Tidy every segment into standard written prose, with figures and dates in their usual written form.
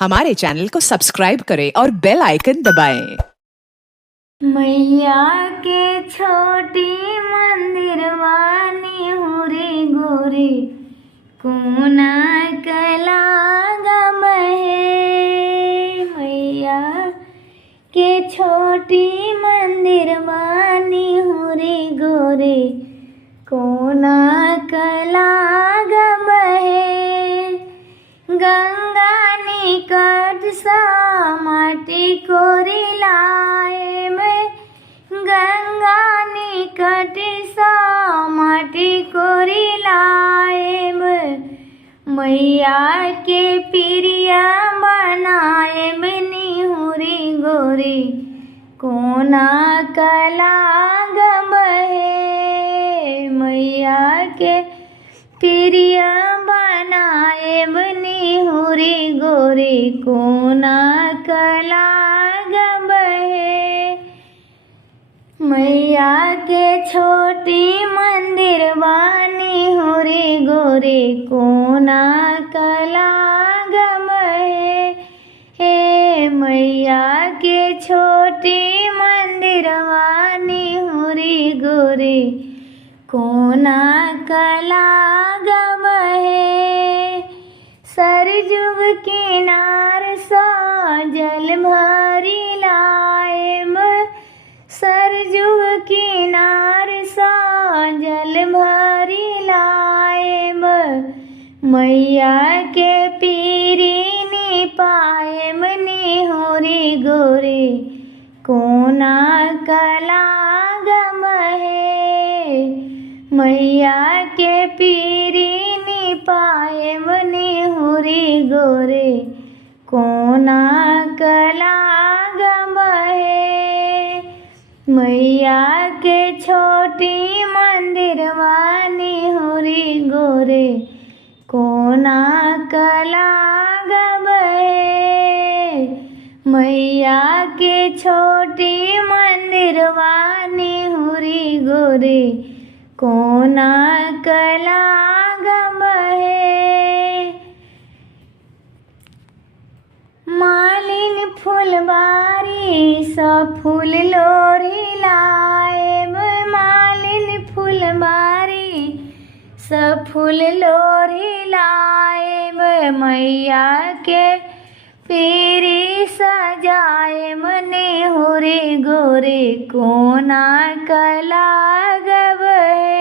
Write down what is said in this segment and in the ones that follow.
हमारे चैनल को सब्सक्राइब करें और बेल आइकन दबाएं। मैया के छोटी मंदिरवानी हुरे गोरे कोना कला गमहे। मैया के छोटी मंदिरवानी हुरे गोरे कोना कला गमहे। गंगा निकट सा माटी कोरी लाए में, गंगा निकट सा माटी कोरी लाए में। मैया के प्रिया बनाए बनी हुरी गोरी कोना कला गमहे। मैया के प्रिया बनाए बनी हुरी गोरी कोना कला गमहे। मैया के छोटी मंदिर बानी हुरी गोरी कोना कला गमहे। हे मैया के छोटी मंदिर बानी हुरी गोरी कोना कला गमहे। सरजुग किनार सा जल भरी लाएम, सरजुग किनार सा जल भरी लाएम। मैया के पीरी पाए मनी होरी गोरी कोना कला गमहे। मैया के पीरी पाए मनी हुरी गोरे कोना कला गमहे। मैया के छोटी मंदिर वानी हुरी गोरे कोना कला गमहे। मैया के छोटी मंदिर वानी हुरी गोरे कोना कला गमहे। मालिन फुलबारी सा फूल लोरी लाएब, मालिन फुलबारी सा फूल लोरी लाएब। मैया के पीरी सजाए मने होरे गोरे कोना कला गमहे।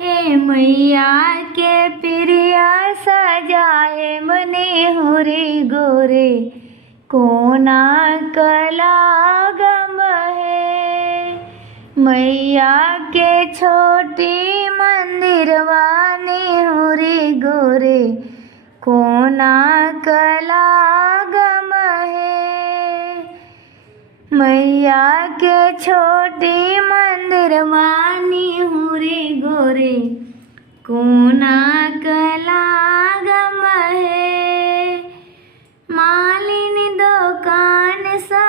हे मैया के प्रिया सजाए मने होरे गोरे कोना कला गमहे। मैया के छोटी मंदिर वानी होरे गोरे कोना कला गमहे। मैया के छोटी मंदिर वानी हुरी गोरे कोना कला गमहे। मालिन दुकान सा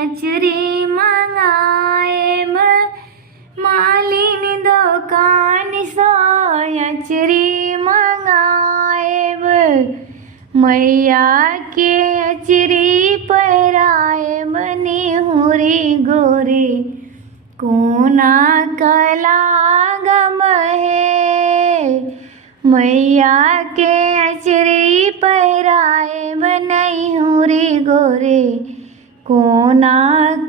अचरी मंगाए, मालिन दुकान सा अचरी मंगाए। मैया के अचरी पहराए बनी हुरी गोरी कोना कला गमहे। मैया के अचरी पहराए बनई हुरी गोरी कोना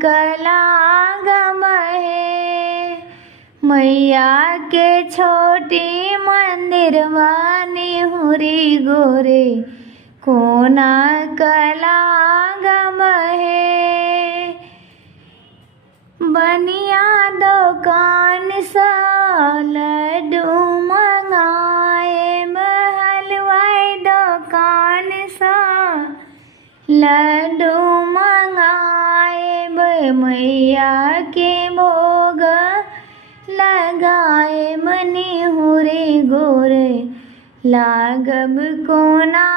कला गमहे। मैया के छोटी मंदिर वानी हुरी गोरे कोना कला गमहे। बनिया दुकान सा लड्डू मंगाए, हलवाई दुकान सा लड्डू मंगाए। मैया के भोग लगाए मनी हुरे गोरे लागब कोना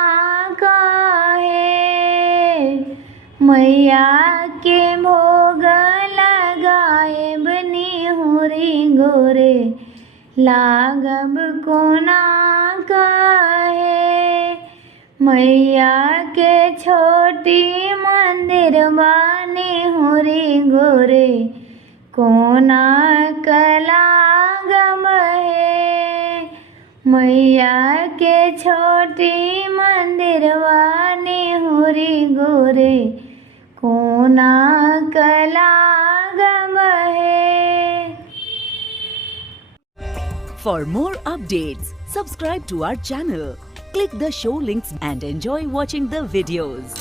काहे। मैया के भोग लगाए बनी हुरी गोरे लागब कोना काहे। मैया के छोटी मंदिर बानी हुरी गोरे कोना कला गम है। मैया के छोटी मंदिर बानी हुरी गोरे कोना कला गम है। For more updates, subscribe to our channel, click the show links and enjoy watching the videos.